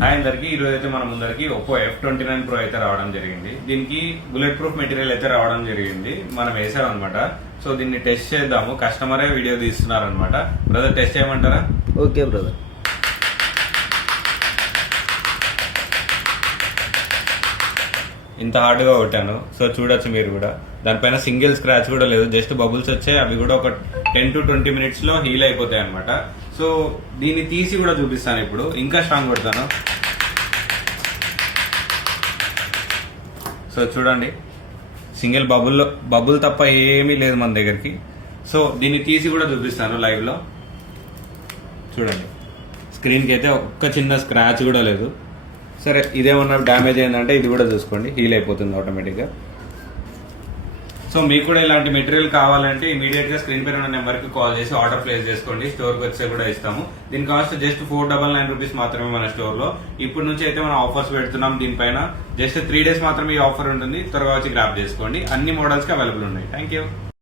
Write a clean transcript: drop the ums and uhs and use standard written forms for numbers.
Hi అందరికి ఈ రోజు అయితే మన ముందరికి ఒప్పో F29 Pro అయితే రావడం జరిగింది. దీనికి బుల్లెట్ ప్రూఫ్ మెటీరియల్ అయితే రావడం జరిగింది. మనం వేసాం అనమాట. సో దీన్ని టెస్ట్ చేద్దాము. కస్టమరే వీడియో తీస్తున్నారు అనమాట. బ్రదర్ టెస్ట్ చేయమంటారా? Okay brother. ఇంత హార్డ్గా కొట్టాను. సో చూడొచ్చు మీరు కూడా. దానిపైన సింగిల్ స్క్రాచ్ కూడా లేదు, జస్ట్ బబుల్స్ వచ్చాయి. అవి కూడా ఒక 10 to 20 minutes లో హీల్ అయిపోతాయి అనమాట. సో దీన్ని తీసి కూడా చూపిస్తాను ఇప్పుడు. ఇంకా స్ట్రాంగ్ కొడతాను. సో చూడండి, సింగిల్ బబుల్ తప్ప ఏమీ లేదు మన దగ్గరికి. సో దీన్ని తీసి కూడా చూపిస్తాను లైవ్ లో. చూడండి, స్క్రీన్కి అయితే ఒక్క చిన్న స్క్రాచ్ కూడా లేదు. సరే, ఇదేమన్నా డ్యామేజ్ అయిందంటే ఇది కూడా చూసుకోండి, హీల్ అయిపోతుంది ఆటోమేటిక్గా. సో మీకు కూడా ఇలాంటి మెటీరియల్ కావాలంటే ఇమీడియట్ గా స్క్రీన్ పైన ఉన్న నెంబర్కి కాల్ చేసి ఆర్డర్ ప్లేస్ చేసుకోండి. స్టోర్కి వచ్చే కూడా ఇస్తాము. దీని కాస్ట్ జస్ట్ 499 రూపీస్ మాత్రమే మన స్టోర్ లో. ఇప్పటి నుంచి అయితే మనం ఆఫర్స్ పెడుతున్నాం. దీనిపైన జస్ట్ 3 days మాత్రమే ఈ ఆఫర్ ఉంటుంది. త్వరగా వచ్చి గ్రాప్ చేసుకోండి. అన్ని మోడల్స్ కి అవైలబుల్ ఉన్నాయి. Thank you.